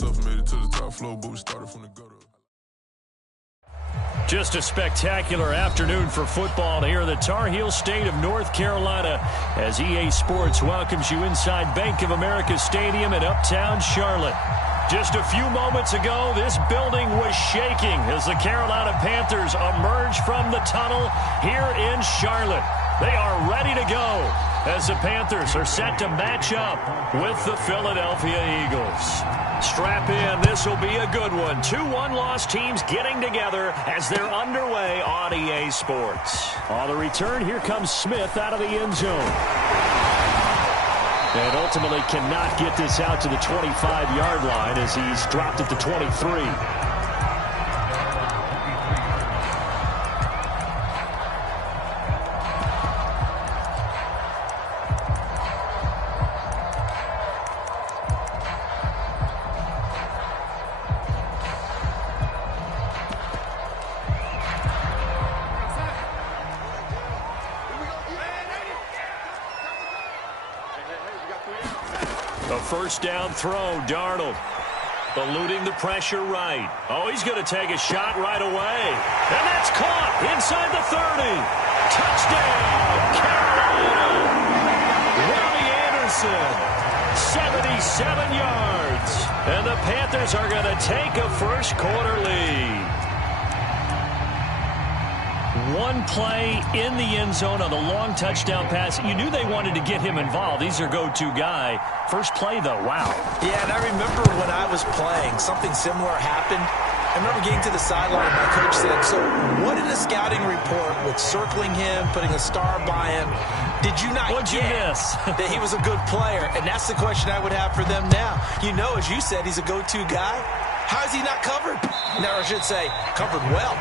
myself, made it to the top floor, but we started from the gutter. Just a spectacular afternoon for football here in the Tar Heel state of North Carolina as EA Sports welcomes you inside Bank of America Stadium in uptown Charlotte. Just a few moments ago, this building was shaking as the Carolina Panthers emerge from the tunnel here in Charlotte. They are ready to go as the Panthers are set to match up with the Philadelphia Eagles. Strap in, this will be a good one. 2 one-loss teams getting together as they're underway on EA Sports. On the return, here comes Smith out of the end zone. And ultimately cannot get this out to the 25-yard line as he's dropped at the 23. First down throw, Darnold eluding the pressure right. Oh, he's going to take a shot right away. And that's caught inside the 30. Touchdown, Carolina. Robbie Anderson, 77 yards. And the Panthers are going to take a first quarter lead. One play in the end zone on the long touchdown pass. You knew they wanted to get him involved. He's their go-to guy. First play, though, wow. Yeah, and I remember when I was playing, something similar happened. I remember getting to the sideline, and my coach said, so what in the scouting report with circling him, putting a star by him, did you not What'd you miss? that he was a good player? And that's the question I would have for them now. You know, as you said, he's a go-to guy. How is he not covered? No, I should say, covered well.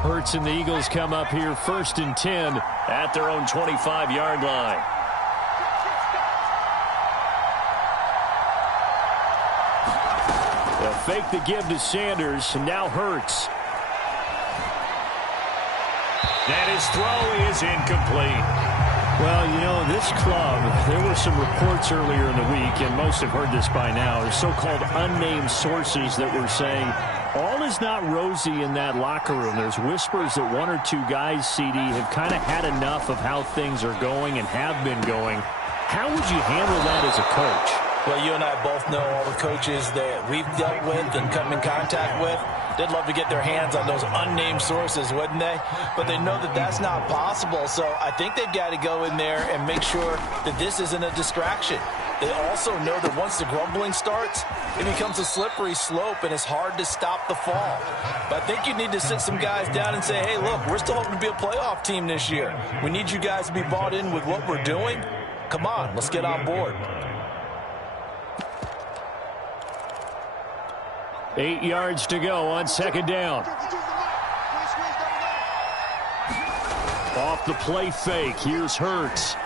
Hurts and the Eagles come up here 1st and 10 at their own 25-yard line. They'll fake the give to Sanders, and now Hurts. And his throw is incomplete. Well, you know, this club, there were some reports earlier in the week, and most have heard this by now, are so-called unnamed sources that were saying all is not rosy in that locker room. There's whispers that 1 or 2 guys, CD, have kind of had enough of how things are going and have been going. How would you handle that as a coach? Well, you and I both know all the coaches that we've dealt with and come in contact with. They'd love to get their hands on those unnamed sources, wouldn't they? But they know that that's not possible, so I think they've got to go in there and make sure that this isn't a distraction. They also know that once the grumbling starts, it becomes a slippery slope, and it's hard to stop the fall. But I think you need to sit some guys down and say, hey, look, we're still hoping to be a playoff team this year. We need you guys to be bought in with what we're doing. Come on, let's get on board. 8 yards to go on 2nd down. Off the play fake. Here's Hurts.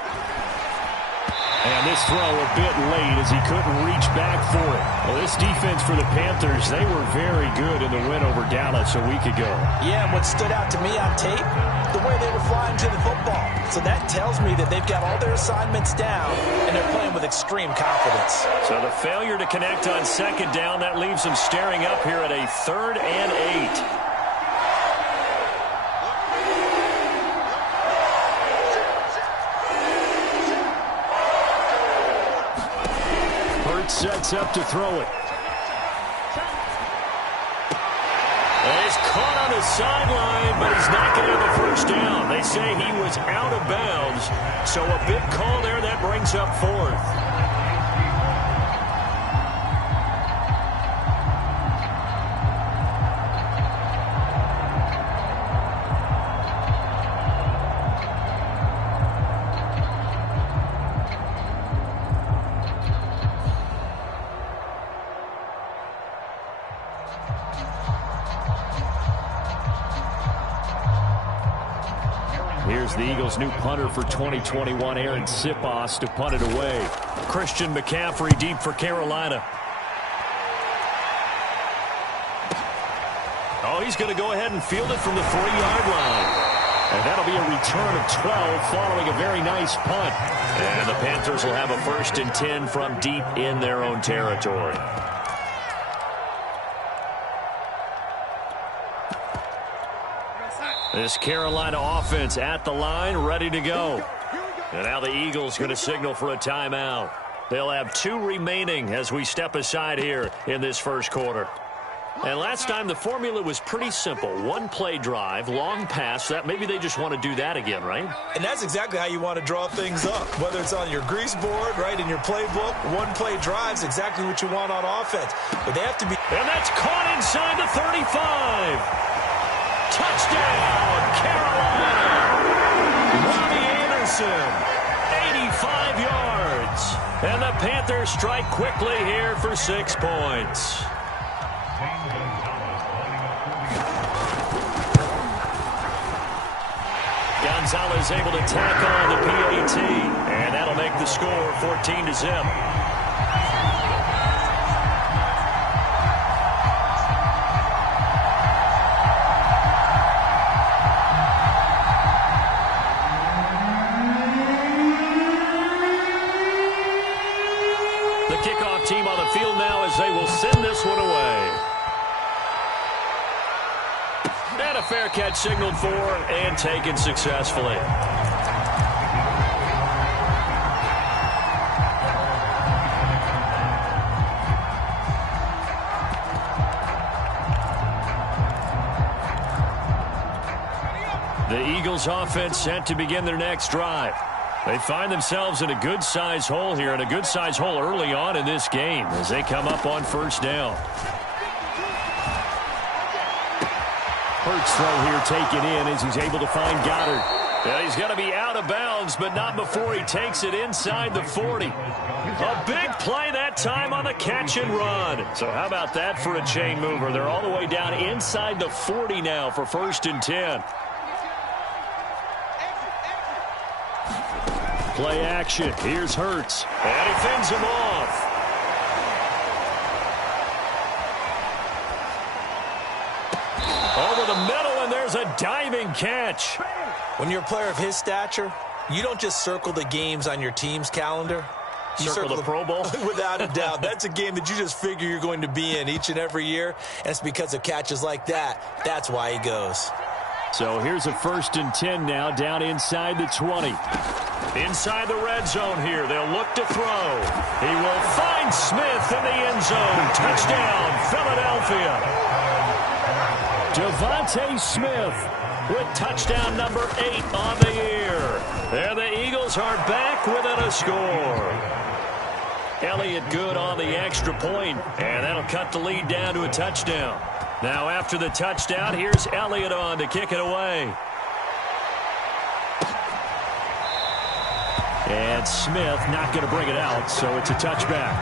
And this throw a bit late as he couldn't reach back for it. Well, this defense for the Panthers, they were very good in the win over Dallas a week ago. Yeah, and what stood out to me on tape, the way they were flying to the football. So that tells me that they've got all their assignments down, and they're playing with extreme confidence. So the failure to connect on 2nd down, that leaves them staring up here at a 3rd and 8. Sets up to throw it. And he's caught on the sideline, but he's not going to have a first down. They say he was out of bounds, so a big call there that brings up 4th. Here's the Eagles' new punter for 2021, Aaron Siposs, to punt it away. Christian McCaffrey deep for Carolina. Oh, he's going to go ahead and field it from the 3-yard line. And that'll be a return of 12 following a very nice punt. And the Panthers will have a 1st and 10 from deep in their own territory. This Carolina offense at the line, ready to go. And now the Eagles going to signal for a timeout. They'll have 2 remaining as we step aside here in this first quarter. And last time the formula was pretty simple. 1-play drive, long pass. That maybe they just want to do that again, right? And that's exactly how you want to draw things up. Whether it's on your grease board, right, in your playbook, 1-play drives exactly what you want on offense. But they have to be. And that's caught inside the 35. Touchdown, Carolina. Robbie Anderson, 85 yards. And the Panthers strike quickly here for 6 points. Gonzalez able to tack on the PAT, and that'll make the score 14-0. The kickoff team on the field now as they will send this one away. And a fair catch signaled for and taken successfully. The Eagles offense set to begin their next drive. They find themselves in a good-sized hole here, and a good-sized hole early on in this game as they come up on 1st down. Hurts throw here taken in as he's able to find Goddard. And he's going to be out of bounds, but not before he takes it inside the 40. A big play that time on the catch and run. So how about that for a chain mover? They're all the way down inside the 40 now for 1st and 10. Play action. Here's Hurts. And he fends him off. Over the middle, and there's a diving catch. When you're a player of his stature, you don't just circle the games on your team's calendar. You circle the Pro Bowl? Without a doubt. That's a game that you just figure you're going to be in each and every year. And it's because of catches like that. That's why he goes. So here's a 1st and 10 now down inside the 20. Inside the red zone here. They'll look to throw. He will find Smith in the end zone. Touchdown, Philadelphia. Devontae Smith with touchdown number 8 on the year. And the Eagles are back within a score. Elliott good on the extra point, and that'll cut the lead down to a touchdown. Now after the touchdown, here's Elliott on to kick it away. And Smith not going to bring it out, so it's a touchback.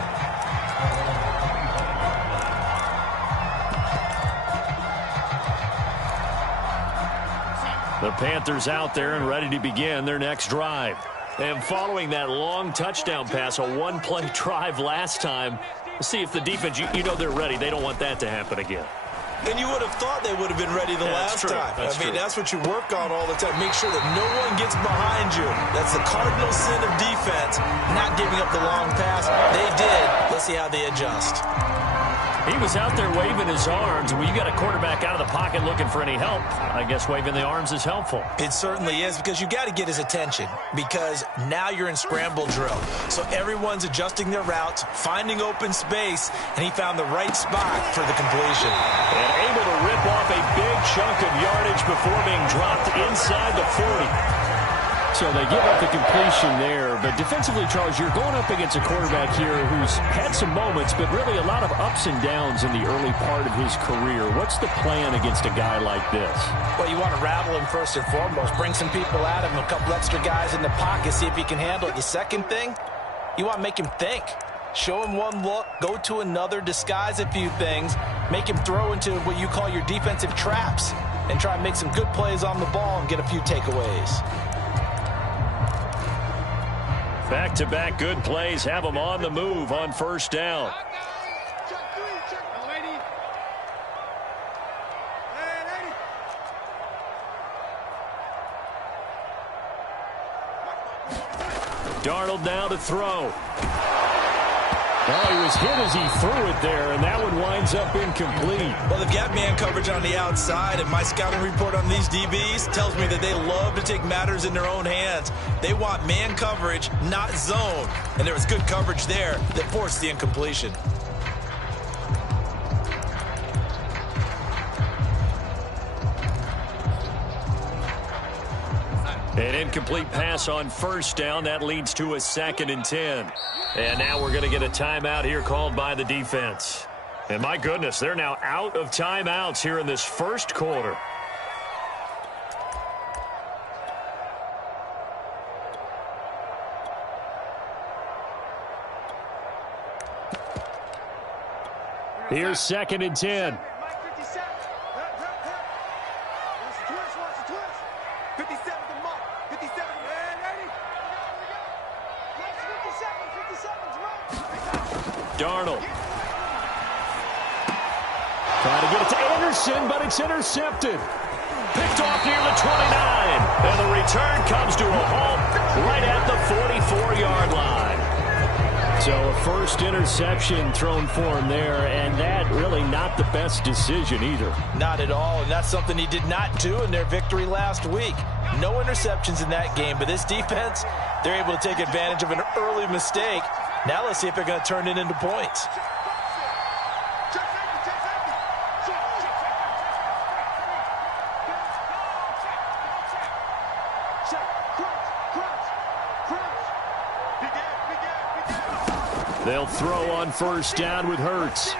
The Panthers out there and ready to begin their next drive. And following that long touchdown pass, a 1-play drive last time, let's see if the defense, you know they're ready. They don't want that to happen again. And you would have thought they would have been ready the last time. That's what you work on all the time. Make sure that no one gets behind you. That's the cardinal sin of defense, not giving up the long pass. They did. Let's see how they adjust. He was out there waving his arms. When you got a quarterback out of the pocket looking for any help, I guess waving the arms is helpful. It certainly is, because you got to get his attention, because now you're in scramble drill. So everyone's adjusting their routes, finding open space, and he found the right spot for the completion. And able to rip off a big chunk of yardage before being dropped inside the 40. So they give up the completion there. But defensively, Charles, you're going up against a quarterback here who's had some moments, but really a lot of ups and downs in the early part of his career. What's the plan against a guy like this? Well, you want to rattle him first and foremost. Bring some people at him, a couple extra guys in the pocket, see if he can handle it. The second thing, you want to make him think. Show him one look, go to another, disguise a few things, make him throw into what you call your defensive traps, and try and make some good plays on the ball and get a few takeaways. Back-to-back good plays have them on the move on first down. Darnold now to throw. Oh, he was hit as he threw it there, and that one winds up incomplete. Well, they've got man coverage on the outside, and my scouting report on these DBs tells me that they love to take matters in their own hands. They want man coverage, not zone. And there was good coverage there that forced the incompletion. An incomplete pass on first down. That leads to a 2nd and 10. And now we're going to get a timeout here called by the defense. And my goodness, they're now out of timeouts here in this first quarter. Here's 2nd and 10. Darnold. Trying to get it to Anderson, but it's intercepted. Picked off near the 29. And the return comes to a halt right at the 44-yard line. So a first interception thrown for him there, and that really not the best decision either. Not at all, and that's something he did not do in their victory last week. No interceptions in that game, but this defense, they're able to take advantage of an early mistake. Now let's see if they're going to turn it into points. They'll throw on first down with Hurts.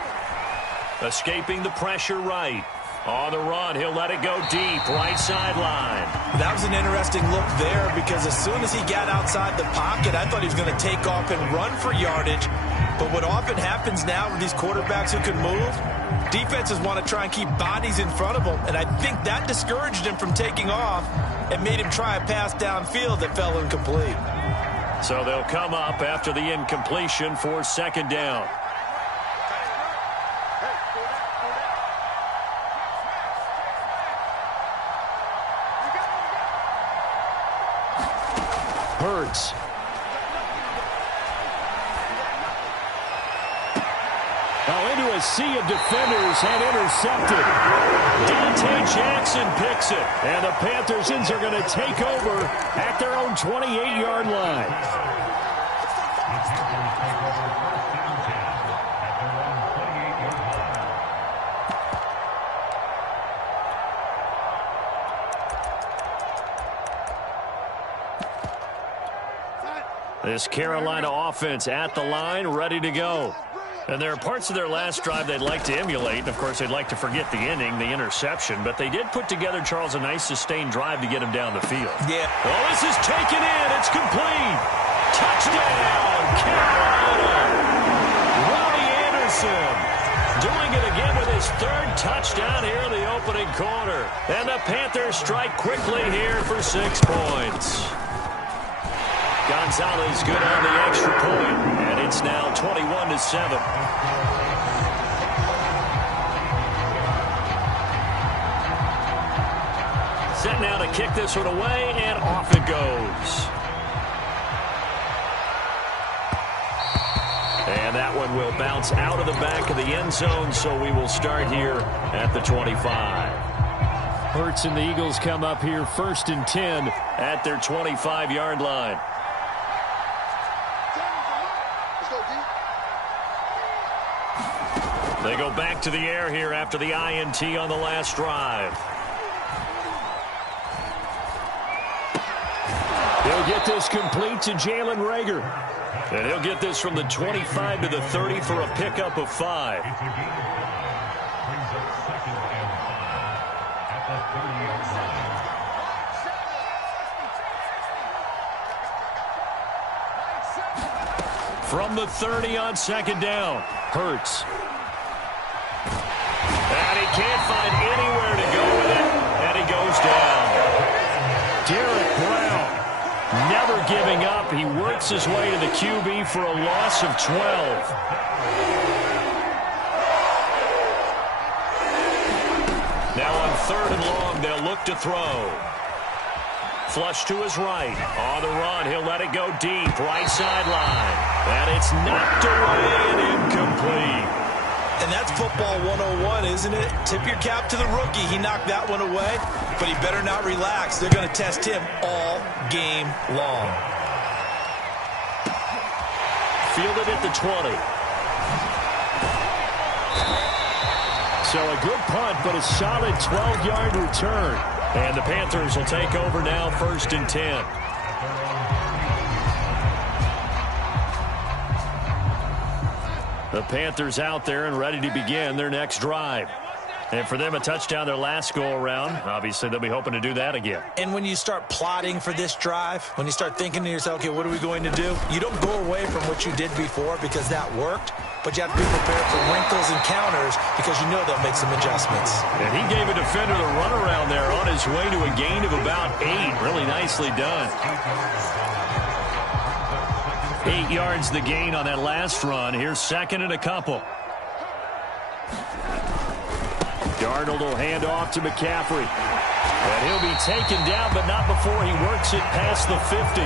Escaping the pressure right. On the run, he'll let it go deep, right sideline. That was an interesting look there because as soon as he got outside the pocket, I thought he was going to take off and run for yardage. But what often happens now with these quarterbacks who can move, defenses want to try and keep bodies in front of them. And I think that discouraged him from taking off and made him try a pass downfield that fell incomplete. So they'll come up after the incompletion for 2nd down. Hurts. Now into a sea of defenders and intercepted. Dante Jackson picks it. And the Panthers are going to take over at their own 28-yard line. This Carolina offense at the line, ready to go. And there are parts of their last drive they'd like to emulate. And, of course, they'd like to forget the inning, the interception. But they did put together, Charles, a nice sustained drive to get him down the field. Yeah. Oh, this is taken in. It's complete. Touchdown, Carolina. Robbie Anderson doing it again with his 3rd touchdown here in the opening quarter. And the Panthers strike quickly here for 6 points. Gonzalez good on the extra point, and it's now 21-7. Set now to kick this one away, and off it goes. And that one will bounce out of the back of the end zone, so we will start here at the 25. Hurts and the Eagles come up here 1st and 10 at their 25-yard line. They go back to the air here after the INT on the last drive. He'll get this complete to Jalen Reagor. And he'll get this from the 25 to the 30 for a pickup of 5. From the 30 on 2nd down, Hurts. And he can't find anywhere to go with it, and he goes down. Derek Brown never never giving up. He works his way to the QB for a loss of 12. Now on 3rd and long, they'll look to throw. Flush to his right. On the run, he'll let it go deep. Right sideline. And it's knocked away and incomplete. And that's football 101, isn't it? Tip your cap to the rookie. He knocked that one away, but he better not relax. They're going to test him all game long. Fielded at the 20. So a good punt, but a solid 12-yard return. And the Panthers will take over now, 1st and 10. The Panthers out there and ready to begin their next drive. And for them, a touchdown their last go-around. Obviously, they'll be hoping to do that again. And when you start plotting for this drive, when you start thinking to yourself, okay, what are we going to do? You don't go away from what you did before because that worked, but you have to be prepared for wrinkles and counters because you know they'll make some adjustments. And he gave a defender the runaround there on his way to a gain of about 8. Really nicely done. 8 yards the gain on that last run. Here's 2nd and a couple. Darnold will hand off to McCaffrey. And he'll be taken down, but not before he works it past the 50.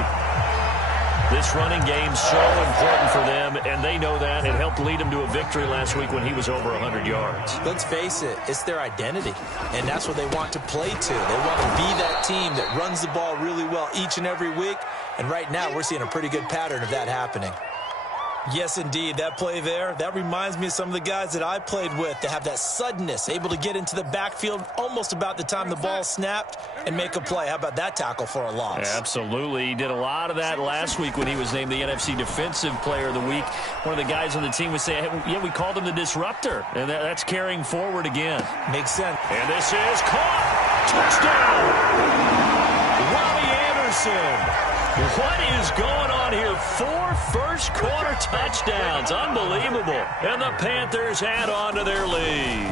This running game's so important for them, and they know that. It helped lead them to a victory last week when he was over 100 yards. Let's face it, it's their identity, and that's what they want to play to. They want to be that team that runs the ball really well each and every week, and right now we're seeing a pretty good pattern of that happening. Yes, indeed. That play there, that reminds me of some of the guys that I played with that have that suddenness, able to get into the backfield almost about the time the ball snapped and make a play. How about that tackle for a loss? Absolutely. He did a lot of that last week when he was named the NFC Defensive Player of the Week. One of the guys on the team would say, hey, yeah, we called him the disruptor, and that's carrying forward again. Makes sense. And this is caught. Touchdown. Robbie Anderson. What is going on here? 4 first-quarter touchdowns. Unbelievable. And the Panthers add on to their lead.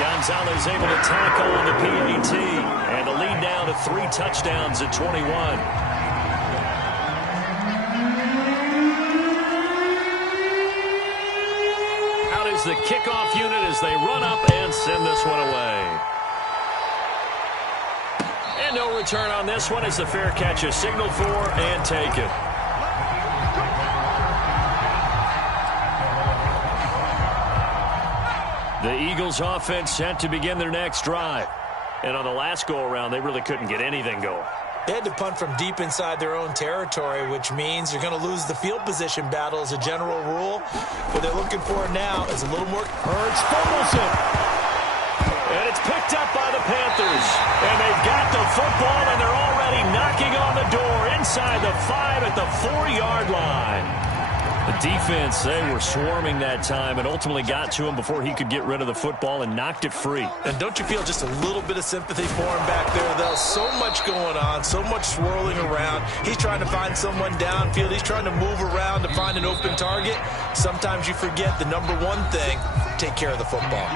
Gonzalez able to tackle on the PAT. And the lead down to 3 touchdowns at 21. Out is the kickoff unit as they run up and send this one away. And no return on this one as the fair catch is signaled for and taken. The Eagles offense set to begin their next drive. And on the last go-around, they really couldn't get anything going. They had to punt from deep inside their own territory, which means you're going to lose the field position battle as a general rule. What they're looking for now is a little more. Hurts fumbles it. And it's picked up by the Panthers. And they've got the football, and they're already knocking on the door inside the 5 at the 4-yard line. The defense, they were swarming that time and ultimately got to him before he could get rid of the football and knocked it free. And don't you feel just a little bit of sympathy for him back there, though? So much going on, so much swirling around. He's trying to find someone downfield. He's trying to move around to find an open target. Sometimes you forget the number one thing, take care of the football.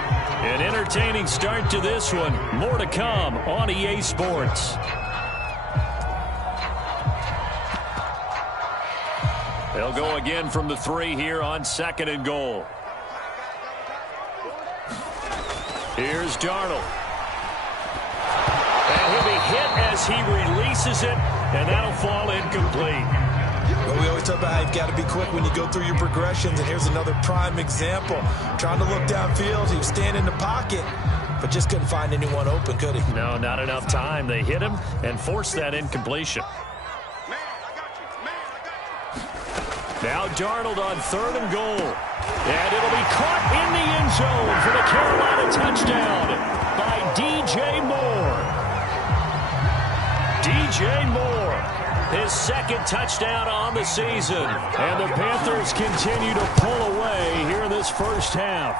An entertaining start to this one. More to come on EA Sports. They'll go again from the 3 here on 2nd and goal. Here's Darnold. And he'll be hit as he releases it, and that'll fall incomplete. Well, we always talk about how you've got to be quick when you go through your progressions, and here's another prime example. Trying to look downfield, he was standing in the pocket, but just couldn't find anyone open, could he? No, not enough time. They hit him and forced that incompletion. Now Darnold on 3rd and goal. And it'll be caught in the end zone for the Carolina touchdown by DJ Moore. DJ Moore, his 2nd touchdown on the season. And the Panthers continue to pull away here in this first half.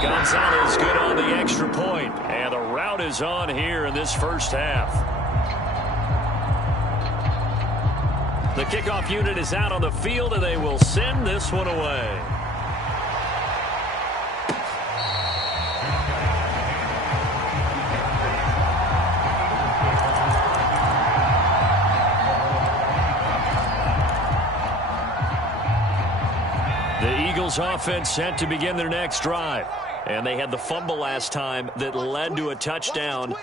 Gonzalez good on the extra point. And the route is on here in this first half. The kickoff unit is out on the field, and they will send this one away. Eagles offense set to begin their next drive. And they had the fumble last time that led to a touchdown.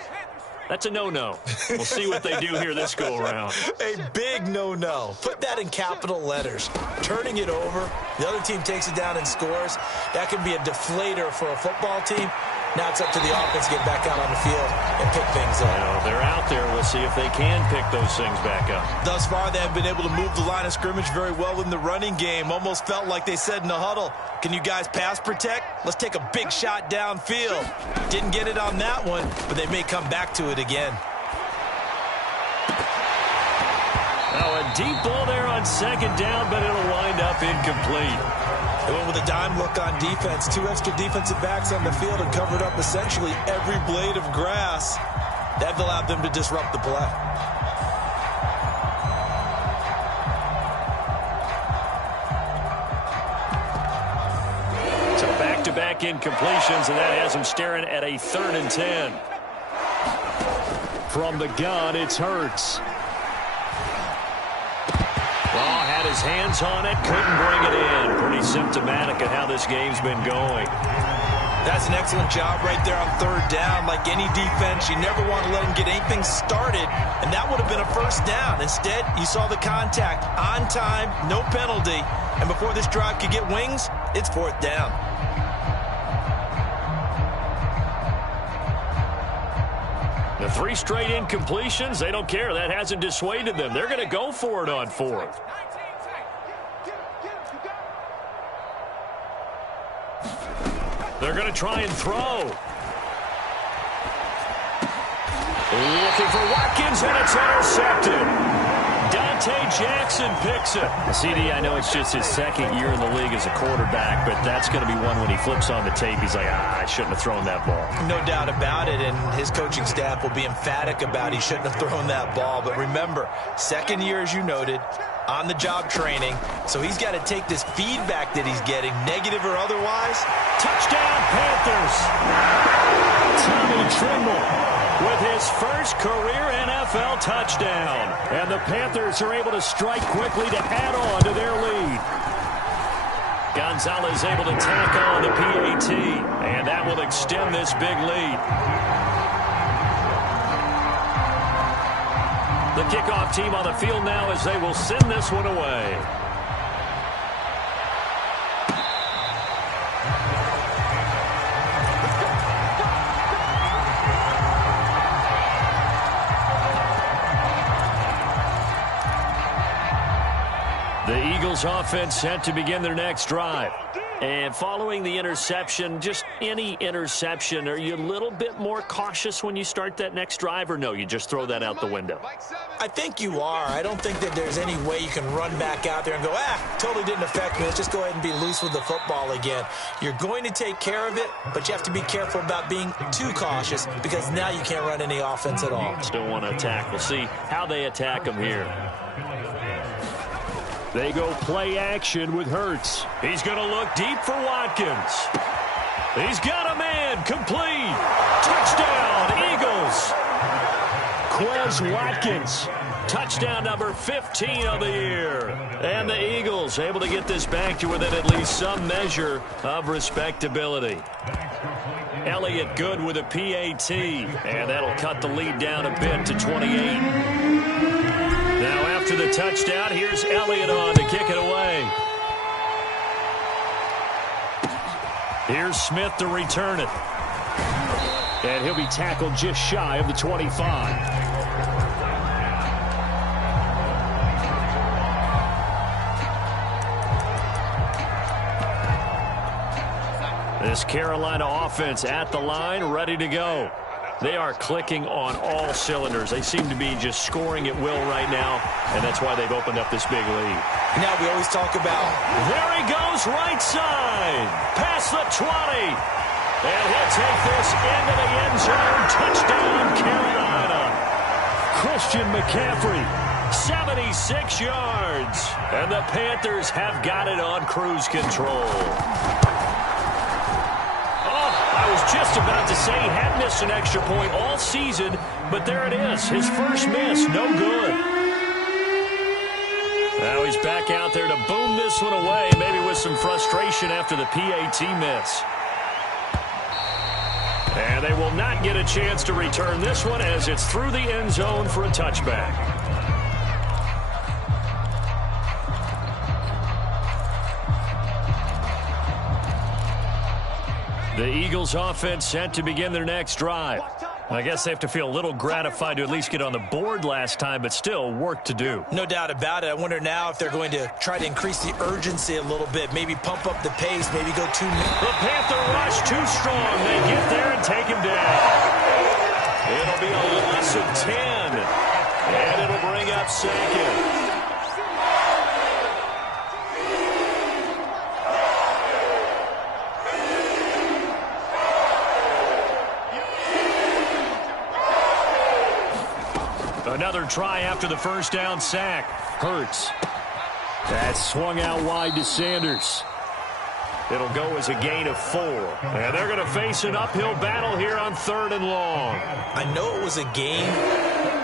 That's a no-no. We'll see what they do here this go-around. A big no-no. Put that in capital letters. Turning it over, the other team takes it down and scores. That can be a deflator for a football team. Now it's up to the offense to get back out on the field and pick things up. They're out there. We'll see if they can pick those things back up. Thus far, they have been able to move the line of scrimmage very well in the running game. Almost felt like they said in the huddle, can you guys pass protect? Let's take a big shot downfield. Didn't get it on that one, but they may come back to it again. Now a deep ball there on second down, but it'll wind up incomplete. They went with a dime look on defense. 2 extra defensive backs on the field and covered up essentially every blade of grass. That allowed them to disrupt the play. So back-to-back incompletions, and that has them staring at a 3rd and 10. From the gun, it's Hurts. Well, had his hands on it, couldn't bring it in. Pretty symptomatic of how this game's been going. That's an excellent job right there on 3rd down. Like any defense, you never want to let them get anything started, and that would have been a 1st down. Instead, you saw the contact on time, no penalty, and before this drive could get wings, it's 4th down. The 3 straight incompletions, they don't care. That hasn't dissuaded them. They're going to go for it on 4th. They're going to try and throw. Looking for Watkins, and it's intercepted. Dante Jackson picks it. CD, I know it's just his 2nd year in the league as a quarterback, but that's going to be one when he flips on the tape. He's like, I shouldn't have thrown that ball. No doubt about it, and his coaching staff will be emphatic about he shouldn't have thrown that ball. But remember, 2nd year, as you noted, on-the-job training, so he's got to take this feedback that he's getting, negative or otherwise. Touchdown, Panthers! Tommy Tremble with his first career NFL touchdown. And the Panthers are able to strike quickly to add on to their lead. Gonzalez able to tack on the PAT, and that will extend this big lead. The kickoff team on the field now as they will send this one away. The Eagles offense set to begin their next drive. And following the interception, just any interception, are you a little bit more cautious when you start that next drive, or no, you just throw that out the window? I think you are. I don't think that there's any way you can run back out there and go, totally didn't affect me. Let's just go ahead and be loose with the football again. You're going to take care of it, but you have to be careful about being too cautious because now you can't run any offense at all. Still want to attack. We'll see how they attack them here. They go play action with Hurts. He's going to look deep for Watkins. He's got a man. Complete. Touchdown, Eagles. Quez Watkins. Touchdown number 15 of the year. And the Eagles able to get this back to within at least some measure of respectability. Elliott good with a PAT. And that'll cut the lead down a bit to 28. Now after the touchdown, here's Elliott on to kick it away. Here's Smith to return it. And he'll be tackled just shy of the 25. This Carolina offense at the line, ready to go. They are clicking on all cylinders. They seem to be just scoring at will right now, and that's why they've opened up this big lead. Now we always talk about... There he goes, right side. Past the 20. And he'll take this into the end zone. Touchdown, Carolina. Christian McCaffrey, 76 yards. And the Panthers have got it on cruise control. I was just about to say he had missed an extra point all season, but there it is. His first miss, no good. Now he's back out there to boom this one away, maybe with some frustration after the PAT miss. And they will not get a chance to return this one as it's through the end zone for a touchback. The Eagles offense set to begin their next drive. I guess they have to feel a little gratified to at least get on the board last time, but still work to do. No doubt about it. I wonder now if they're going to try to increase the urgency a little bit, maybe pump up the pace, maybe go too... The Panther rush too strong. They get there and take him down. It'll be a loss of 10, and it'll bring up second. Another try after the first down sack. Hurts. That's swung out wide to Sanders. It'll go as a gain of 4. And they're going to face an uphill battle here on 3rd and long. I know it was a gain,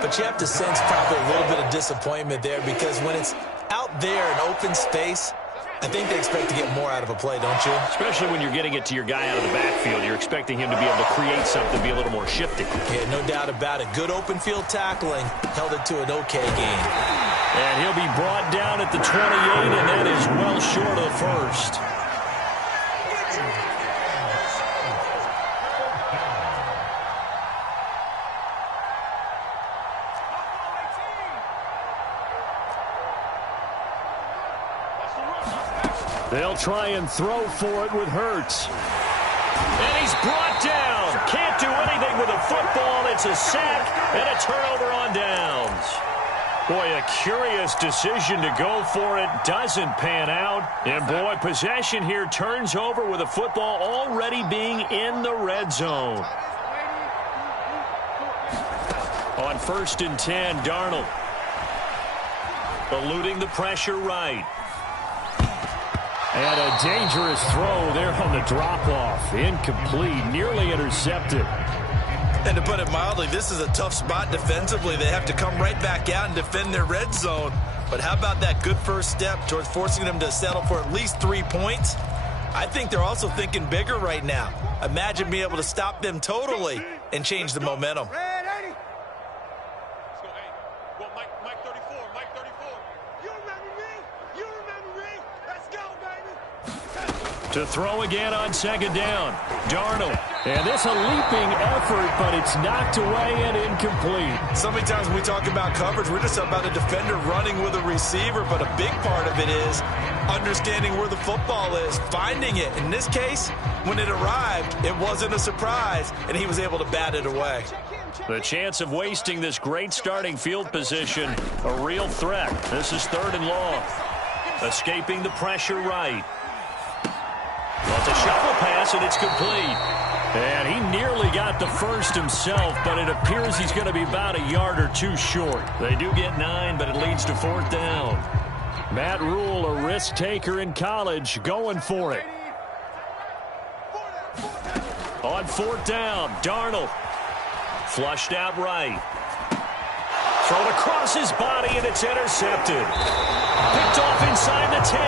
but you have to sense probably a little bit of disappointment there because when it's out there in open space, I think they expect to get more out of a play, don't you? Especially when you're getting it to your guy out of the backfield. You're expecting him to be able to create something, be a little more shifty. Yeah, no doubt about it. Good open field tackling. Held it to an okay gain. And he'll be brought down at the 28, and that is well short of the first. They'll try and throw for it with Hurts. And he's brought down. Can't do anything with a football. It's a sack and a turnover on downs. Boy, a curious decision to go for it. Doesn't pan out. And boy, possession here turns over with a football already being in the red zone. On 1st and 10, Darnold. Eluding the pressure right. And a dangerous throw there on the drop-off. Incomplete, nearly intercepted. And to put it mildly, this is a tough spot defensively. They have to come right back out and defend their red zone. But how about that good first step towards forcing them to settle for at least 3 points? I think they're also thinking bigger right now. Imagine being able to stop them totally and change the momentum. To throw again on 2nd down. Darnold. And this a leaping effort, but it's knocked away and incomplete. So many times when we talk about coverage, we're just about a defender running with a receiver, but a big part of it is understanding where the football is, finding it. In this case, when it arrived, it wasn't a surprise, and he was able to bat it away. The chance of wasting this great starting field position, a real threat. This is 3rd and long. Escaping the pressure right. Well, it's a shovel pass, and it's complete. And he nearly got the first himself, but it appears he's going to be about a yard or 2 short. They do get 9, but it leads to 4th down. Matt Rule, a risk taker in college, going for it. On 4th down, Darnold. Flushed out right. Thrown across his body, and it's intercepted. Picked off inside the 10.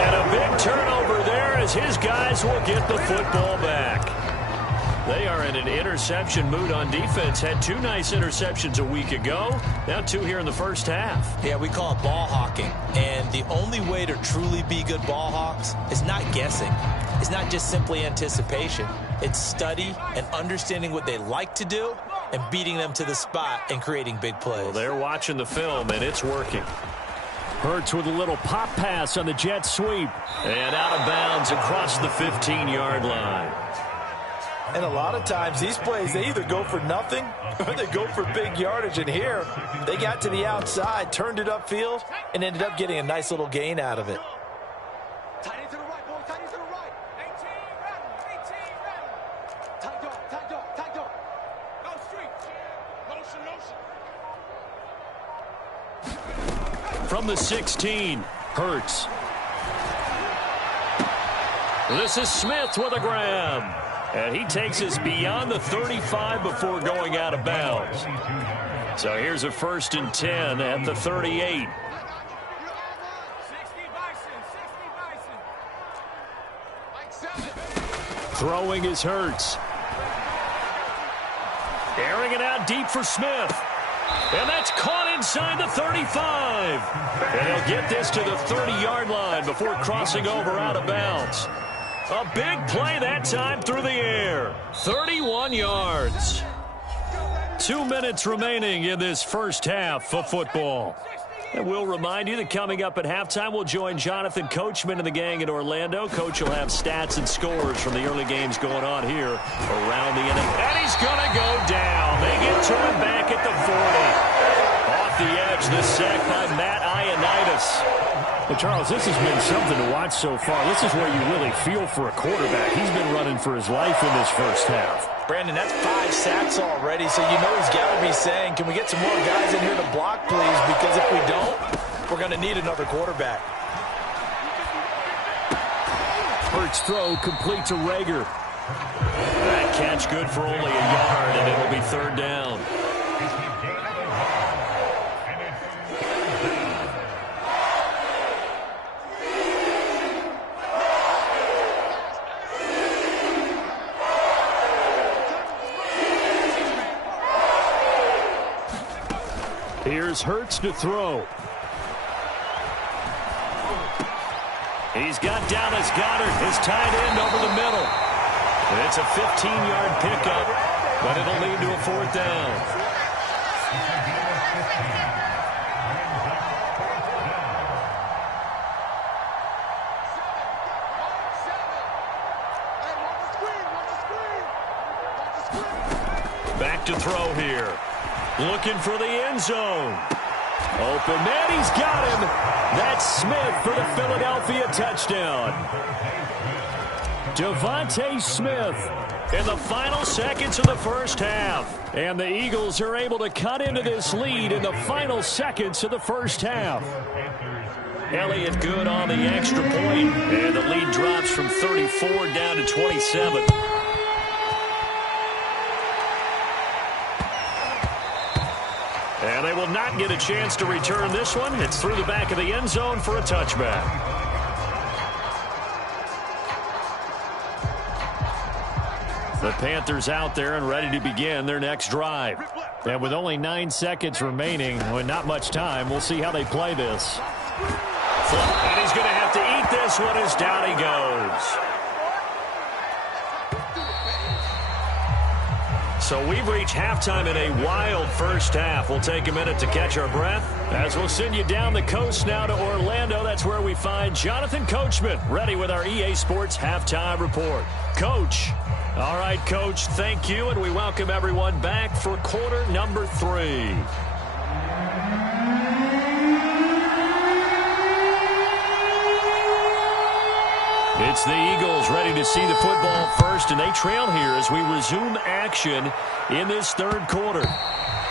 And a big turnover there as his guys will get the football back. They are in an interception mood on defense. Had 2 nice interceptions a week ago. Now 2 here in the first half. Yeah, we call it ball hawking. And the only way to truly be good ball hawks is not guessing. It's not just simply anticipation. It's study and understanding what they like to do and beating them to the spot and creating big plays. Well, they're watching the film, and it's working. Hurts with a little pop pass on the jet sweep. And out of bounds across the 15-yard line. And a lot of times these plays, they either go for nothing or they go for big yardage. And here, they got to the outside, turned it upfield, and ended up getting a nice little gain out of it. Tight end to the right, boy. Tight end to the right. 18 round. 18 round. Tight dog. Tight dog. Tight dog. No street. Motion. From the 16, Hurts. This is Smith with a grab. And he takes us beyond the 35 before going out of bounds. So here's a 1st and 10 at the 38. Throwing is Hurts. Airing it out deep for Smith. And that's caught inside the 35. And he'll get this to the 30-yard line before crossing over out of bounds. A big play that time through the air. 31 yards. 2 minutes remaining in this first half of football. And we'll remind you that coming up at halftime, we'll join Jonathan Coachman and the gang in Orlando. Coach will have stats and scores from the early games going on here around the NFL. And he's going to go down. They get to him back at the 40. Off the edge, this sack by Matt Ioannidis. Well, Charles, this has been something to watch so far. This is where you really feel for a quarterback. He's been running for his life in this first half. Brandon, that's 5 sacks already, so you know he's got to be saying, can we get some more guys in here to block, please? Because if we don't, we're going to need another quarterback. Hurts throw complete to Reagor. That catch good for only a yard, and it'll be third down. Here's Hurts to throw. He's got Dallas Goedert, his tight end, over the middle. It's a 15-yard pickup, but it'll lead to a fourth down. Back to throw here. Looking for the end zone. Open man, he's got him. That's Smith for the Philadelphia touchdown. Devontae Smith in the final seconds of the first half. And the Eagles are able to cut into this lead in the final seconds of the first half. Elliott good on the extra point, and the lead drops from 34 down to 27. And they will not get a chance to return this one. It's through the back of the end zone for a touchback. The Panthers out there and ready to begin their next drive. And with only 9 seconds remaining, with not much time, we'll see how they play this. And he's going to have to eat this one as down he goes. So we've reached halftime in a wild first half. We'll take a minute to catch our breath as we'll send you down the coast now to Orlando. That's where we find Jonathan Coachman, ready with our EA Sports Halftime Report. Coach. All right, Coach, thank you, and we welcome everyone back for quarter number 3. It's the Eagles ready to see the football first, and they trail here as we resume action in this third quarter.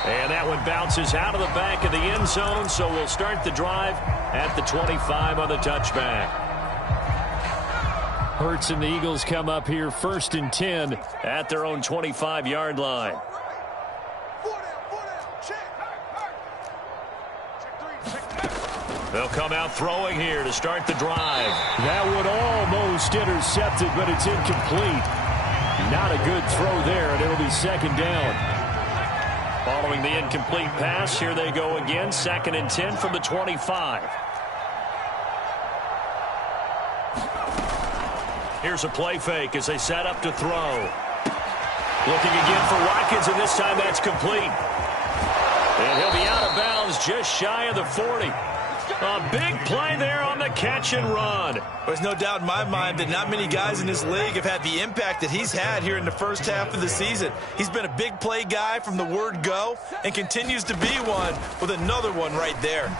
And that one bounces out of the back of the end zone, so we'll start the drive at the 25 on the touchback. Hurts and the Eagles come up here 1st and 10 at their own 25-yard line. They'll come out throwing here to start the drive. That one almost intercepted, but it's incomplete. Not a good throw there, and it'll be second down. Following the incomplete pass, here they go again. 2nd and 10 from the 25. Here's a play fake as they set up to throw. Looking again for Watkins, and this time that's complete. And he'll be out of bounds just shy of the 40. A big play there on the catch and run. There's no doubt in my mind that not many guys in this league have had the impact that he's had here in the first half of the season. He's been a big play guy from the word go and continues to be one with another one right there.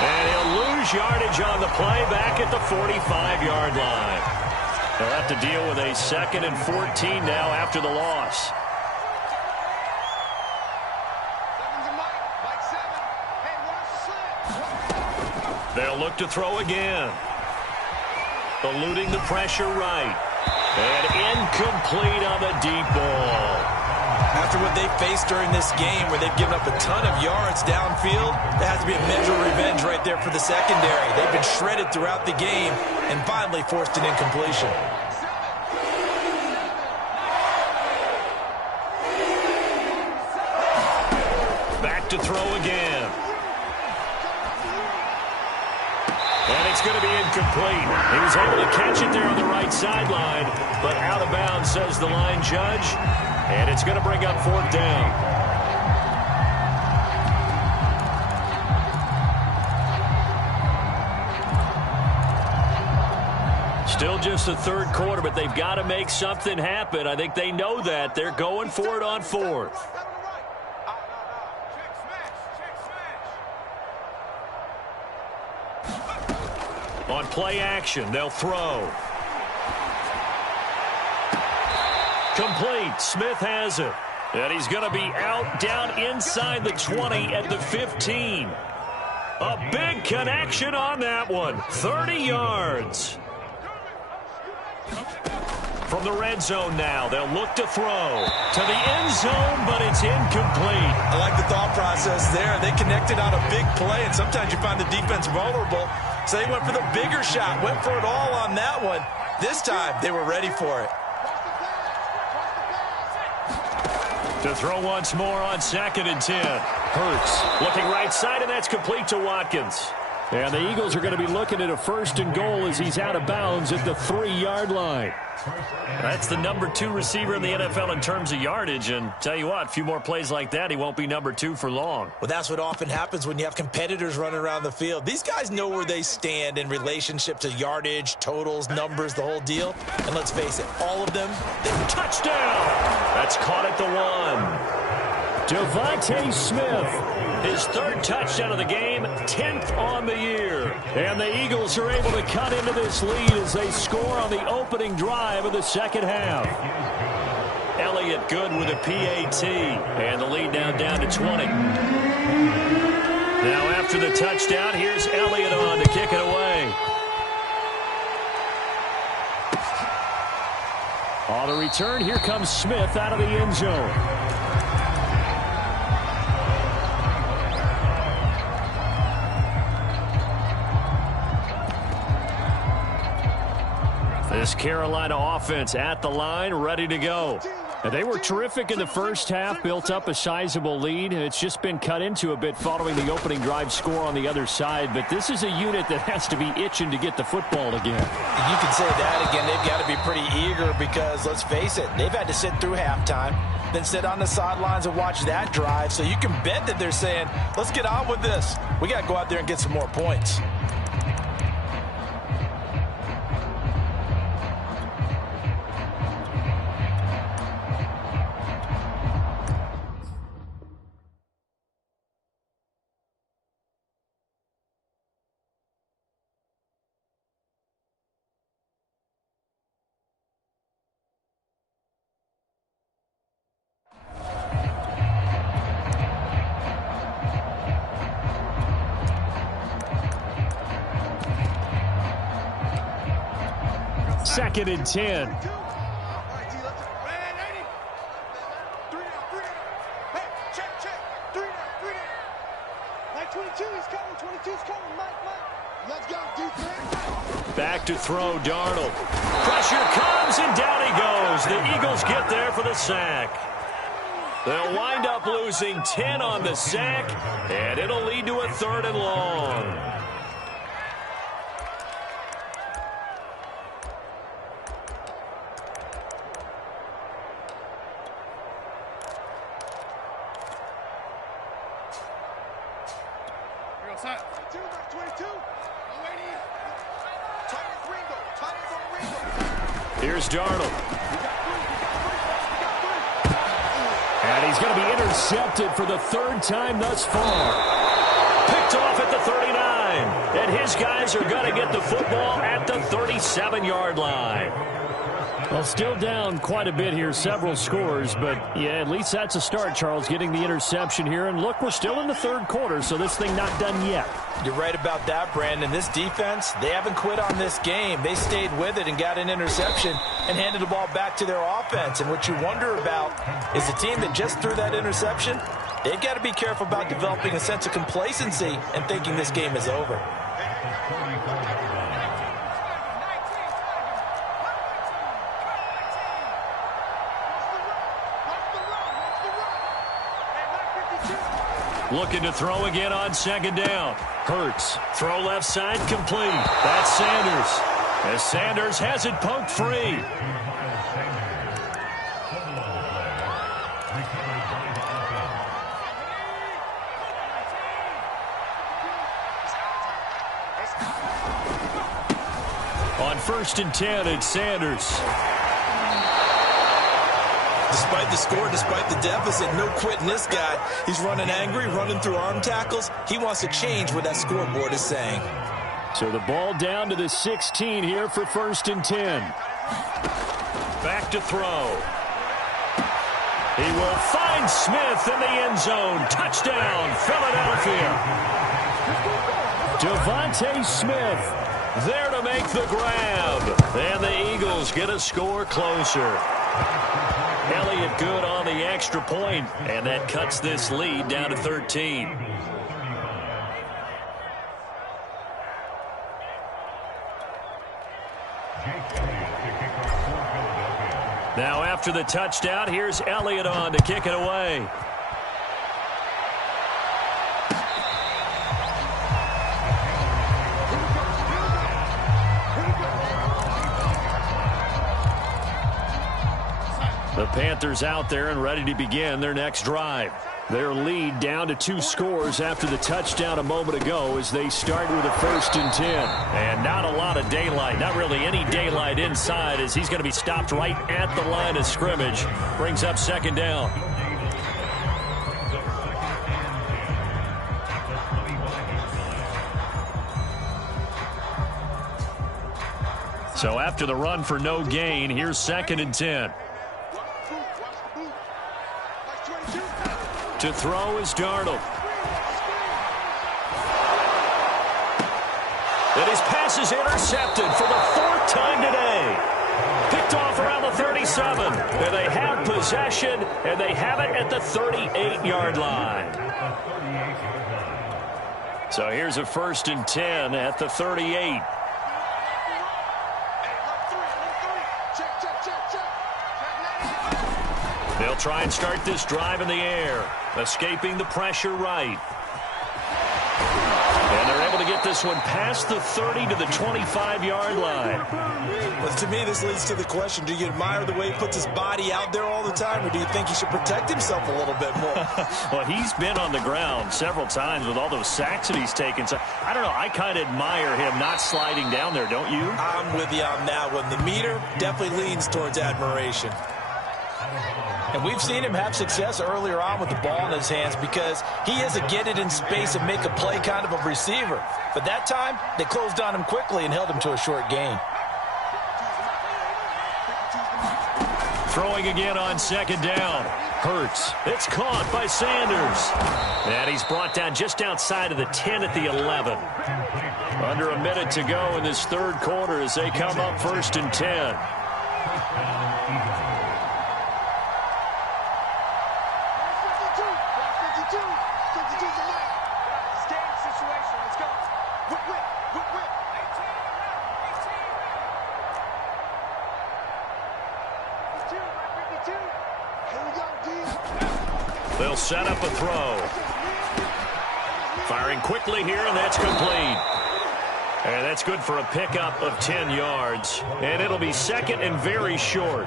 And he'll lose yardage on the play back at the 45-yard line. They'll have to deal with a 2nd and 14 now after the loss. They'll look to throw again. Eluding the pressure right. And incomplete on the deep ball. After what they faced during this game where they've given up a ton of yards downfield, there has to be a measure of revenge right there for the secondary. They've been shredded throughout the game and finally forced an incompletion. And it's going to be incomplete. He was able to catch it there on the right sideline, but out of bounds, says the line judge. And it's going to bring up 4th down. Still just the 3rd quarter, but they've got to make something happen. I think they know that. They're going for it on 4th. On play action, they'll throw. Complete. Smith has it. And he's going to be out down inside the 20 at the 15. A big connection on that one. 30 yards. From the red zone now, they'll look to throw to the end zone, but it's incomplete. I like the thought process there. They connected on a big play, and sometimes you find the defense vulnerable. So they went for the bigger shot, went for it all on that one. This time, they were ready for it. To throw once more on 2nd and 10. Hurts looking right side, and that's complete to Watkins. And the Eagles are going to be looking at a 1st and goal as he's out of bounds at the 3-yard line. That's the number 2 receiver in the NFL in terms of yardage. And tell you what, a few more plays like that, he won't be number 2 for long. Well, that's what often happens when you have competitors running around the field. These guys know where they stand in relationship to yardage, totals, numbers, the whole deal. And let's face it, all of them, touchdown! That's caught at the 1. Devontae Smith. His 3rd touchdown of the game, 10th on the year. And the Eagles are able to cut into this lead as they score on the opening drive of the 2nd half. Elliott good with a PAT. And the lead now down to 20. Now after the touchdown, here's Elliott on to kick it away. On the return, here comes Smith out of the end zone. This Carolina offense at the line, ready to go. And they were terrific in the first half, built up a sizable lead. It's just been cut into a bit following the opening drive score on the other side. But this is a unit that has to be itching to get the football again. You can say that again. They've got to be pretty eager because, let's face it, they've had to sit through halftime, then sit on the sidelines and watch that drive. So you can bet that they're saying, let's get on with this. We got to go out there and get some more points. Second and 10. Back to throw, Darnold. Pressure comes, and down he goes. The Eagles get there for the sack. They'll wind up losing 10 on the sack, and it'll lead to a 3rd and long. Here's Darnold. And he's going to be intercepted for the 3rd time thus far. Picked off at the 39. And his guys are going to get the football at the 37-yard line. Well, still down quite a bit here, several scores, but yeah, at least that's a start, Charles, getting the interception here. And look, we're still in the 3rd quarter, so this thing not done yet. You're right about that, Brandon. This defense, they haven't quit on this game. They stayed with it and got an interception and handed the ball back to their offense. And what you wonder about is the team that just threw that interception, they've got to be careful about developing a sense of complacency and thinking this game is over. Looking to throw again on second down. Hurts. Throw left side complete. That's Sanders. As Sanders has it poked free. On 1st and 10, it's Sanders. Despite the score, despite the deficit, no quitting this guy. He's running angry, running through arm tackles. He wants to change what that scoreboard is saying. So the ball down to the 16 here for 1st and 10. Back to throw. He will find Smith in the end zone. Touchdown, Philadelphia. Devontae Smith there to make the grab. And the Eagles get a score closer. Elliott good on the extra point, and that cuts this lead down to 13. Now after the touchdown, here's Elliott on to kick it away. The Panthers out there and ready to begin their next drive. Their lead down to 2 scores after the touchdown a moment ago as they start with a 1st and 10. And not a lot of daylight, not really any daylight inside as he's going to be stopped right at the line of scrimmage. Brings up 2nd down. So after the run for no gain, here's 2nd and 10. To throw is Darnold. And his pass is intercepted for the 4th time today. Picked off around the 37. And they have possession, and they have it at the 38-yard line. So here's a 1st and 10 at the 38. They'll try and start this drive in the air, escaping the pressure right. And they're able to get this one past the 30 to the 25-yard line. Well, to me, this leads to the question, do you admire the way he puts his body out there all the time, or do you think he should protect himself a little bit more? Well, he's been on the ground several times with all those sacks that he's taken. So, I don't know, I kind of admire him not sliding down there, don't you? I'm with you on that one. The meter definitely leans towards admiration. And we've seen him have success earlier on with the ball in his hands because he is a get it in space and make a play kind of a receiver. But that time, they closed on him quickly and held him to a short gain. Throwing again on 2nd down. Hurts. It's caught by Sanders. And he's brought down just outside of the 10 at the 11. Under a minute to go in this 3rd quarter as they come up 1st and 10. They'll set up a throw. Firing quickly here, and that's complete. And that's good for a pickup of 10 yards. And it'll be 2nd and very short.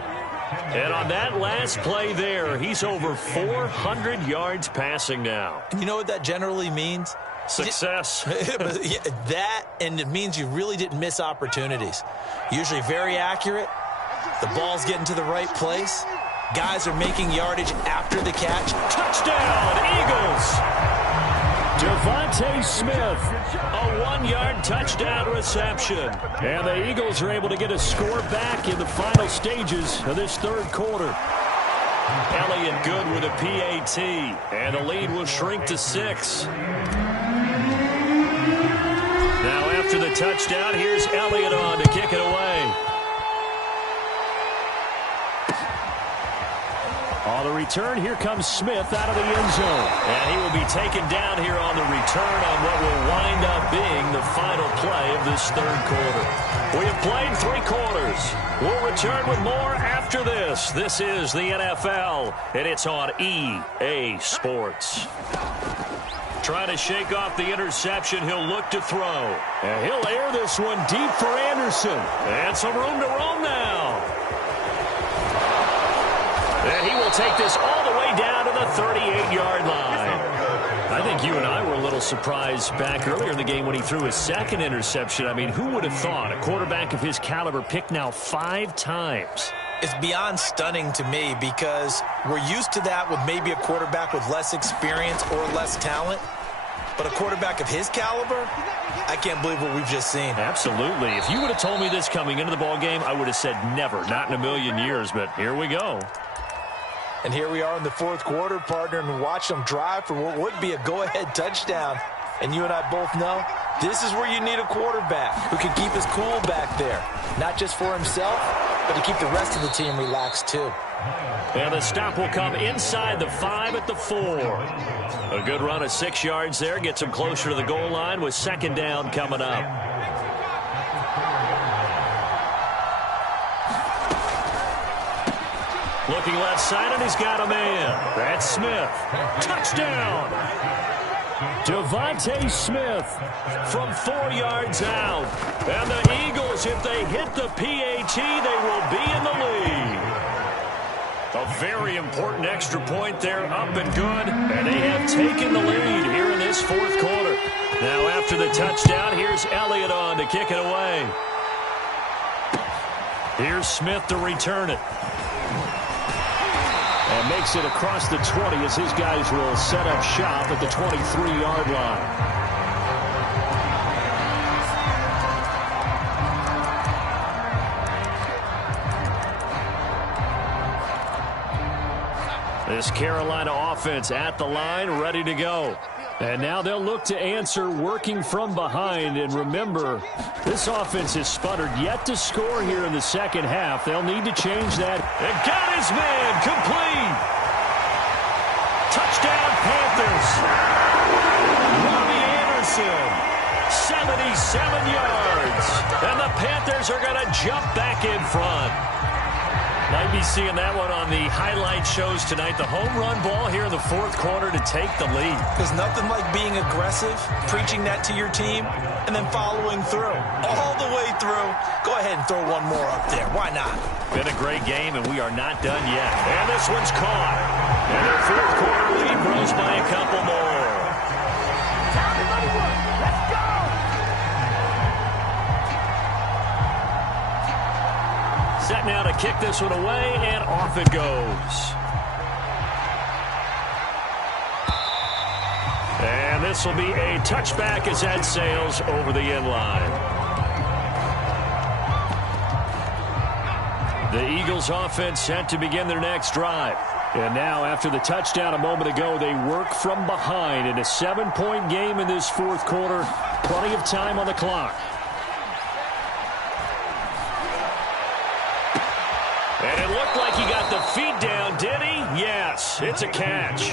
And on that last play there, he's over 400 yards passing now. And you know what that generally means? Success. That, and it means you really didn't miss opportunities. Usually very accurate. The ball's getting to the right place. Guys are making yardage after the catch. Touchdown, Eagles! Devontae Smith, a 1-yard touchdown reception. And the Eagles are able to get a score back in the final stages of this 3rd quarter. Elliott good with a PAT, and the lead will shrink to 6. Now after the touchdown, here's Elliott on to kick it away. On the return, here comes Smith out of the end zone. And he will be taken down here on the return on what will wind up being the final play of this 3rd quarter. We have played 3 quarters. We'll return with more after this. This is the NFL, and it's on EA Sports. Trying to shake off the interception. He'll look to throw. And he'll air this one deep for Anderson. And some room to roam now. And he will take this all the way down to the 38-yard line. I think you and I were a little surprised back earlier in the game when he threw his second interception. I mean, who would have thought a quarterback of his caliber picked now 5 times? It's beyond stunning to me because we're used to that with maybe a quarterback with less experience or less talent. But a quarterback of his caliber, I can't believe what we've just seen. Absolutely. If you would have told me this coming into the ballgame, I would have said never, not in a million years. But here we go. And here we are in the fourth quarter, partner, and watch them drive for what would be a go-ahead touchdown. And you and I both know this is where you need a quarterback who can keep his cool back there. Not just for himself, but to keep the rest of the team relaxed too. And the stop will come inside the 5 at the 4. A good run of 6 yards there. Gets him closer to the goal line with second down coming up. Looking left side, and he's got a man. That's Smith. Touchdown! Devontae Smith from 4 yards out. And the Eagles, if they hit the PAT, they will be in the lead. A very important extra point there, up and good. And they have taken the lead here in this fourth quarter. Now after the touchdown, here's Elliott on to kick it away. Here's Smith to return it. And makes it across the 20 as his guys will set up shop at the 23-yard line. This Carolina offense at the line, ready to go. And now they'll look to answer working from behind. And remember, this offense has sputtered yet to score here in the second half. They'll need to change that. And got his man complete. Touchdown Panthers. Robbie Anderson, 77 yards. And the Panthers are going to jump back in front. Might be seeing that one on the highlight shows tonight. The home run ball here in the fourth quarter to take the lead. There's nothing like being aggressive, preaching that to your team, and then following through. All the way through. Go ahead and throw one more up there. Why not? Been a great game, and we are not done yet. And this one's caught. And their fourth quarter lead grows by a couple more. Let's go! Set now to kick this one away, and off it goes. And this will be a touchback as that sails over the end line. The Eagles offense set to begin their next drive. And now, after the touchdown a moment ago, they work from behind in a 7-point game in this fourth quarter. Plenty of time on the clock. And it looked like he got the feet down, did he? Yes, it's a catch.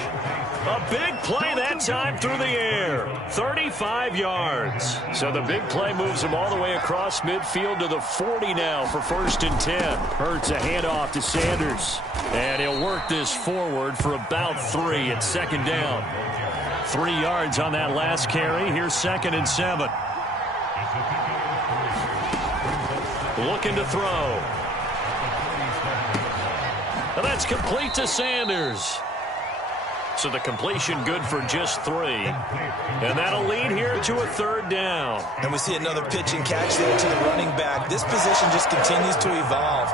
A big play that time through the air. 35 yards. So the big play moves him all the way across midfield to the 40 now for 1st and 10. Hurts a handoff to Sanders. And he'll work this forward for about 3 at second down. 3 yards on that last carry. Here's 2nd and 7. Looking to throw. And that's complete to Sanders. So the completion good for just 3. And that'll lead here to a 3rd down. And we see another pitch and catch there to the running back. This position just continues to evolve.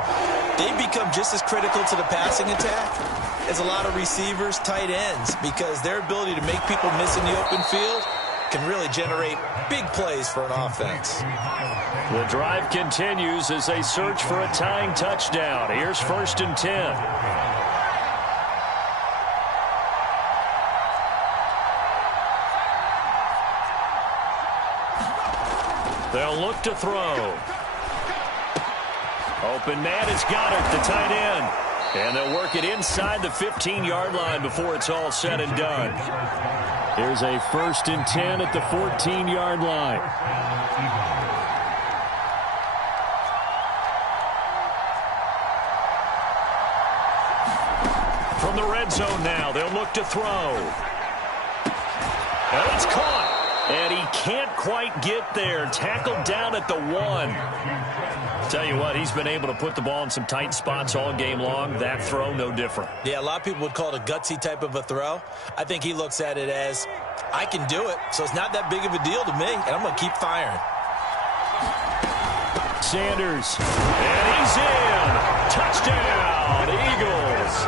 They become just as critical to the passing attack as a lot of receivers, tight ends, because their ability to make people miss in the open field can really generate big plays for an offense. The drive continues as they search for a tying touchdown. Here's 1st and 10. They'll look to throw. Open man is Goddard, the tight end. And they'll work it inside the 15-yard line before it's all said and done. Here's a 1st and 10 at the 14-yard line. From the red zone now, they'll look to throw. And it's caught. And he can't quite get there. Tackled down at the 1. Tell you what, he's been able to put the ball in some tight spots all game long. That throw, no different. Yeah, a lot of people would call it a gutsy type of a throw. I think he looks at it as, I can do it, so it's not that big of a deal to me, and I'm going to keep firing. Sanders, and he's in. Touchdown, Eagles.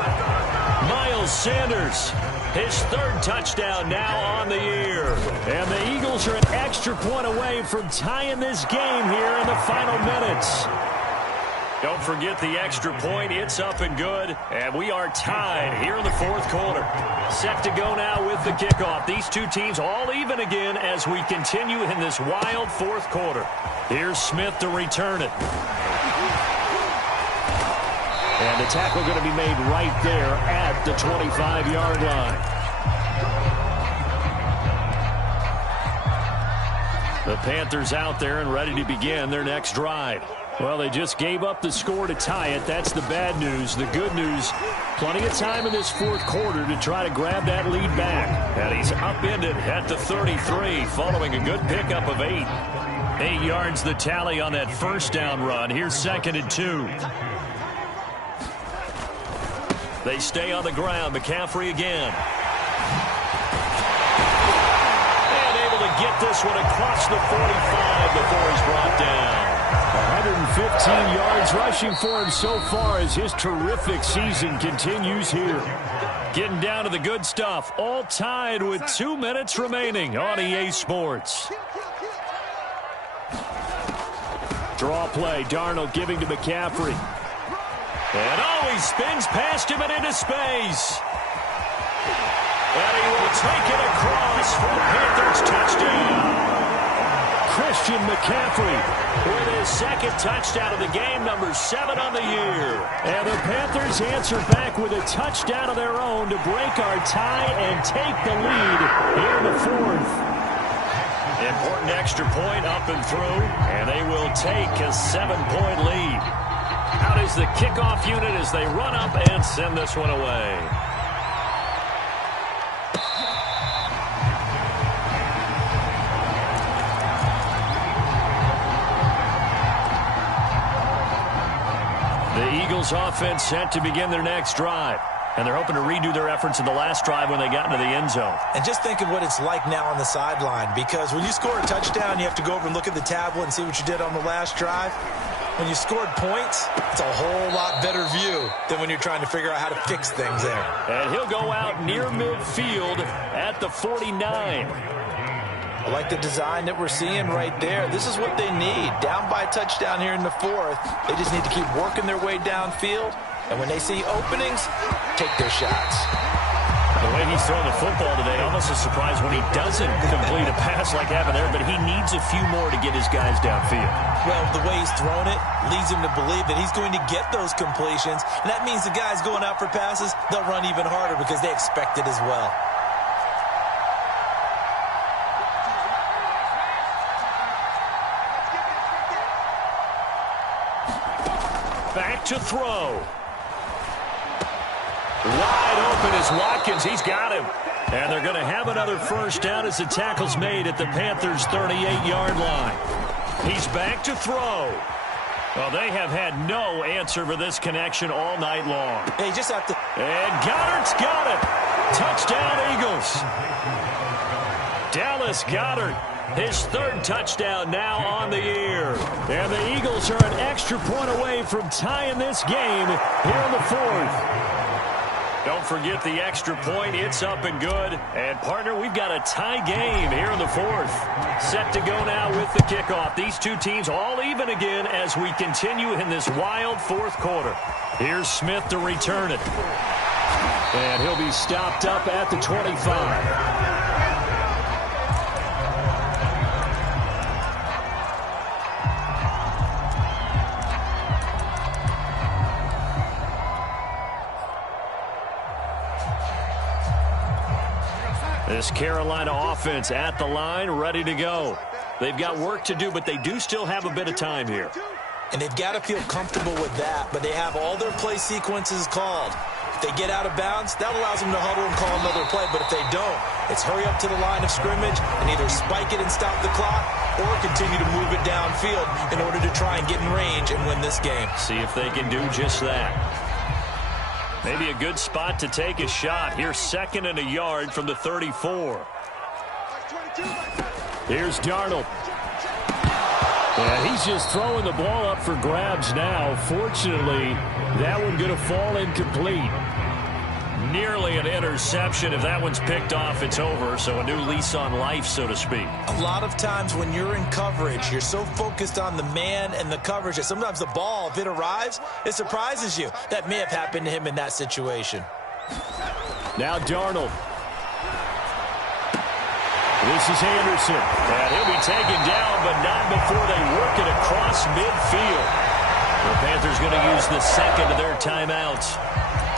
Miles Sanders, his 3rd touchdown now on the year. And the Eagles are an extra point away from tying this game here in the final minutes. Don't forget the extra point. It's up and good. And we are tied here in the 4th quarter. Set to go now with the kickoff. These two teams all even again as we continue in this wild 4th quarter. Here's Smith to return it. And the tackle going to be made right there at the 25-yard line. The Panthers out there and ready to begin their next drive. Well, they just gave up the score to tie it. That's the bad news. The good news, plenty of time in this 4th quarter to try to grab that lead back. And he's upended at the 33 following a good pickup of 8. 8 yards the tally on that first down run. Here's 2nd and 2. They stay on the ground. McCaffrey again. And able to get this one across the 45 before he's brought down. 115 yards rushing for him so far as his terrific season continues here. Getting down to the good stuff. All tied with 2 minutes remaining on EA Sports. Draw play. Darnold giving to McCaffrey. And he spins past him and into space. And he will take it across for the Panthers touchdown. Christian McCaffrey with his 2nd touchdown of the game, number 7 on the year. And the Panthers answer back with a touchdown of their own to break our tie and take the lead here in the 4th. Important extra point up and through, and they will take a 7-point lead. Out is the kickoff unit as they run up and send this one away. The Eagles offense set to begin their next drive. And they're hoping to redo their efforts in the last drive when they got into the end zone. And just think of what it's like now on the sideline, because when you score a touchdown, you have to go over and look at the tablet and see what you did on the last drive. When you scored points, it's a whole lot better view than when you're trying to figure out how to fix things there. And he'll go out near midfield at the 49. I like the design that we're seeing right there. This is what they need. Down by a touchdown here in the 4th. They just need to keep working their way downfield. And when they see openings, take their shots. The way he's throwing the football today, almost a surprise when he doesn't complete a pass like happened there, but he needs a few more to get his guys downfield. Well, the way he's thrown it leads him to believe that he's going to get those completions, and that means the guys going out for passes, they'll run even harder because they expect it as well. Back to throw. Wide open is Watkins. He's got him. And they're going to have another first down as the tackle's made at the Panthers' 38-yard line. He's back to throw. Well, they have had no answer for this connection all night long. They just have to. And Goddard's got it. Touchdown, Eagles. Dallas Goedert, his 3rd touchdown now on the year. And the Eagles are an extra point away from tying this game here in the 4th. Don't forget the extra point. It's up and good. And, partner, we've got a tie game here in the 4th. Set to go now with the kickoff. These two teams all even again as we continue in this wild 4th quarter. Here's Smith to return it. And he'll be stopped up at the 25. This Carolina offense at the line, ready to go. They've got work to do, but they do still have a bit of time here. And they've got to feel comfortable with that, but they have all their play sequences called. If they get out of bounds, that allows them to huddle and call another play, but if they don't, It's hurry up to the line of scrimmage and either spike it and stop the clock or continue to move it downfield in order to try and get in range and win this game. See if they can do just that. Maybe a good spot to take a shot. Here's 2nd and a yard from the 34. Here's Darnold. Yeah, he's just throwing the ball up for grabs now. Fortunately, that one going to fall incomplete. Nearly an interception. If that one's picked off, it's over. So a new lease on life, so to speak. A lot of times when you're in coverage, you're so focused on the man and the coverage that sometimes the ball, if it arrives, it surprises you. That may have happened to him in that situation. Now Darnold. This is Anderson. And he'll be taken down, but not before they work it across midfield. The Panthers going to use the 2nd of their timeouts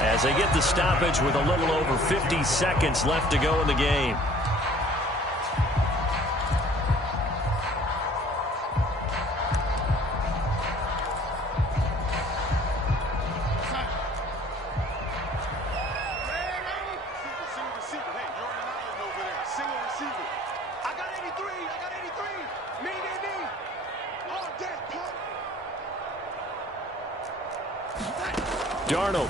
as they get the stoppage with a little over 50 seconds left to go in the game. Darnold.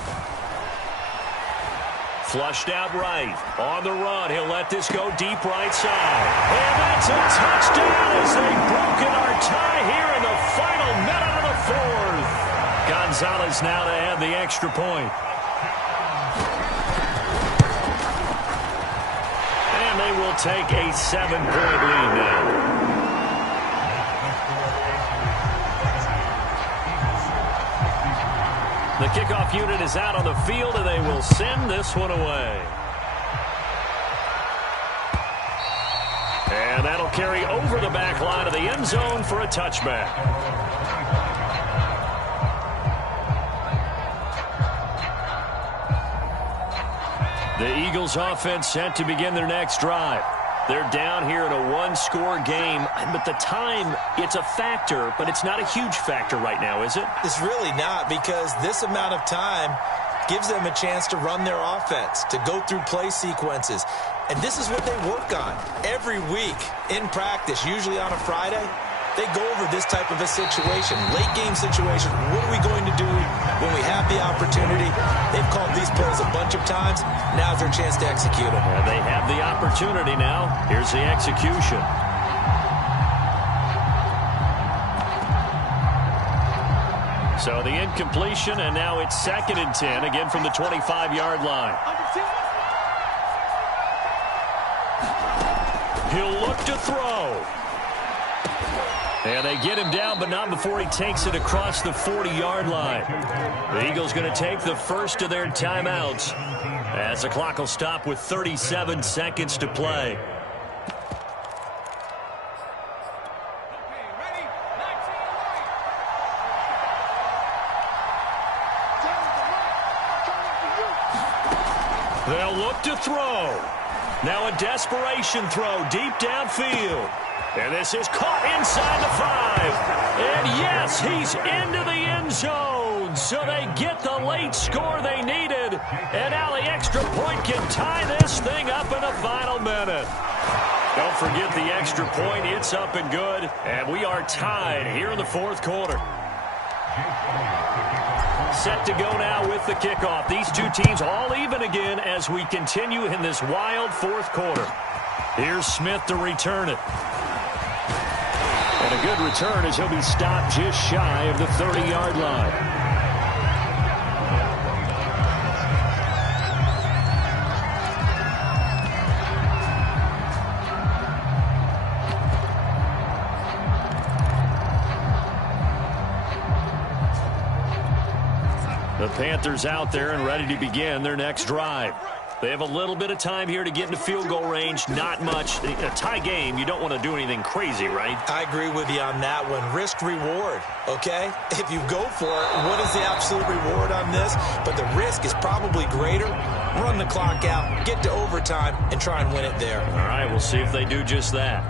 Flushed out right. On the run. He'll let this go deep right side. And that's a touchdown as they broken our tie here in the final minute of the 4th. Gonzalez now to add the extra point. And they will take a 7-point lead now. The kickoff unit is out on the field, and they will send this one away. And that'll carry over the back line of the end zone for a touchback. The Eagles offense set to begin their next drive. They're down here in a one-score game, but the time, it's a factor, but it's not a huge factor right now, is it? It's really not, because this amount of time gives them a chance to run their offense, to go through play sequences. And this is what they work on every week in practice, usually on a Friday. They go over this type of a situation, late-game situation. What are we going to do when we have the opportunity? They've called these plays a bunch of times. Now's their chance to execute them. Yeah, they have the opportunity now. Here's the execution. So the incompletion, and now it's 2nd and 10, again from the 25-yard line. He'll look to throw. And they get him down, but not before he takes it across the 40-yard line. The Eagles going to take the first of their timeouts as the clock will stop with 37 seconds to play. They'll look to throw. Now a desperation throw deep downfield. And this is caught inside the 5. And yes, he's into the end zone. So they get the late score they needed. And now the extra point can tie this thing up in the final minute. Don't forget the extra point. It's up and good. And we are tied here in the 4th quarter. Set to go now with the kickoff. These two teams all even again as we continue in this wild 4th quarter. Here's Smith to return it. And a good return as he'll be stopped just shy of the 30-yard line. The Panthers out there and ready to begin their next drive. They have a little bit of time here to get into field goal range. Not much. A tie game, you don't want to do anything crazy, right? I agree with you on that one. Risk-reward, okay? If you go for it, what is the absolute reward on this? But the risk is probably greater. Run the clock out, get to overtime, and try and win it there. All right, we'll see if they do just that.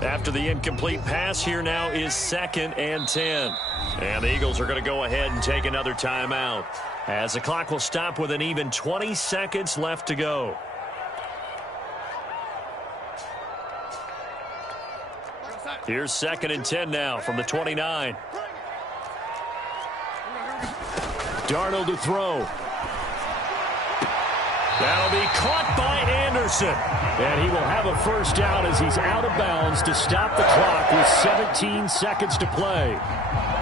After the incomplete pass, here now is 2nd and 10. And the Eagles are going to go ahead and take another timeout. as the clock will stop with an even 20 seconds left to go. Here's 2nd and 10 now from the 29. Darnold to throw. That'll be caught by Anderson. And he will have a first down as he's out of bounds to stop the clock with 17 seconds to play.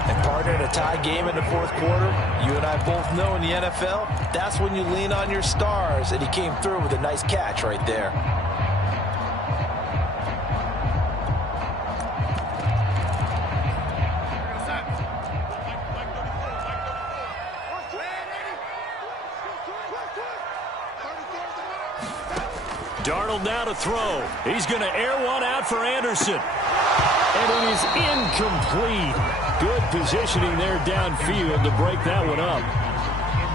And partner, in a tie game in the fourth quarter, you and I both know in the NFL, that's when you lean on your stars. And he came through with a nice catch right there. Darnold now to throw. He's going to air one out for Anderson. And it is incomplete. Good positioning there downfield to break that one up.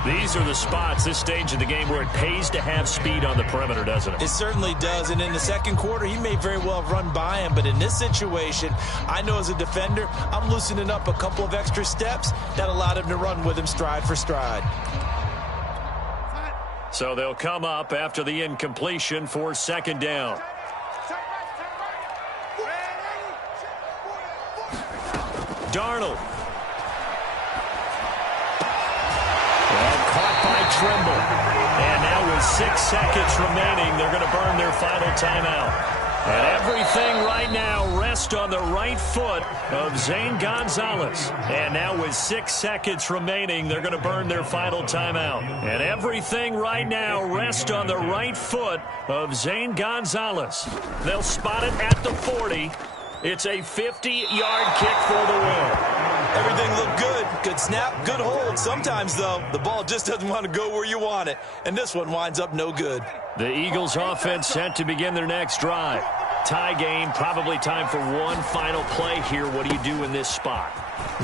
These are the spots, this stage of the game, where it pays to have speed on the perimeter, doesn't it? It certainly does. And in the second quarter, he may very well have run by him. But in this situation, I know as a defender, I'm loosening up a couple of extra steps that allowed him to run with him stride for stride. So they'll come up after the incompletion for 2nd down. Darnold. And caught by Trimble. And now with 6 seconds remaining, they're going to burn their final timeout. And everything right now rests on the right foot of Zane Gonzalez. And now with 6 seconds remaining, they're going to burn their final timeout. And everything right now rests on the right foot of Zane Gonzalez. They'll spot it at the 40. It's a 50-yard kick for the win. Everything looked good. Good snap, good hold. Sometimes, though, the ball just doesn't want to go where you want it. And this one winds up no good. The Eagles offense set to begin their next drive. Tie game, probably time for one final play here. What do you do in this spot?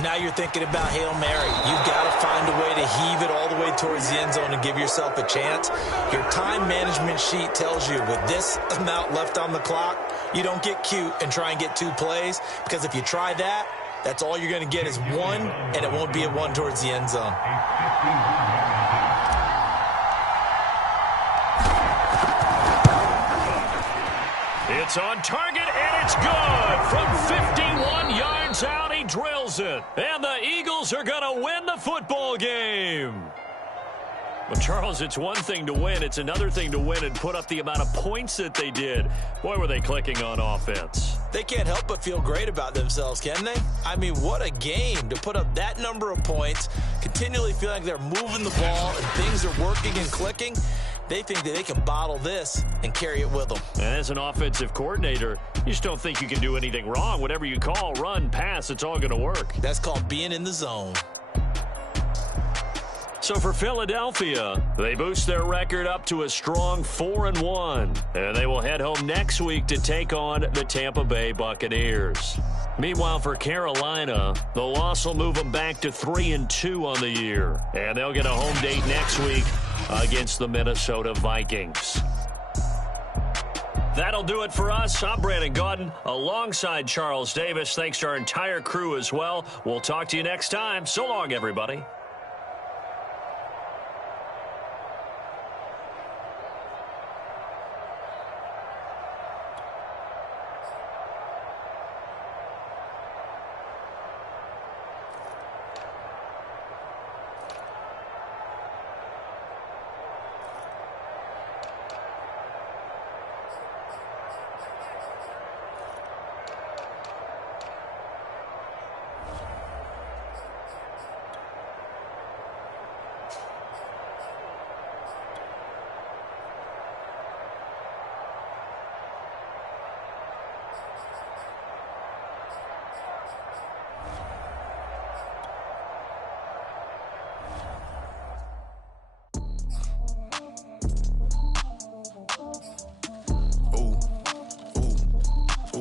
Now you're thinking about Hail Mary. You've got to find a way to heave it all the way towards the end zone and give yourself a chance. Your time management sheet tells you with this amount left on the clock, you don't get cute and try and get 2 plays, because if you try that, that's all you're going to get is 1, and it won't be a 1 towards the end zone. It's on target, and it's good. From 51 yards out, he drills it. And the Eagles are going to win the football game. Well, Charles, it's one thing to win. It's another thing to win and put up the amount of points that they did. Boy, were they clicking on offense. They can't help but feel great about themselves, can they? I mean, what a game to put up that number of points, continually feeling like they're moving the ball and things are working and clicking. They think that they can bottle this and carry it with them. And as an offensive coordinator, you just don't think you can do anything wrong. Whatever you call, run, pass, it's all going to work. That's called being in the zone. So for Philadelphia, they boost their record up to a strong 4-1. And they will head home next week to take on the Tampa Bay Buccaneers. Meanwhile, for Carolina, the loss will move them back to 3-2 on the year. And they'll get a home date next week against the Minnesota Vikings. That'll do it for us. I'm Brandon Gaudin alongside Charles Davis. Thanks to our entire crew as well. We'll talk to you next time. So long, everybody.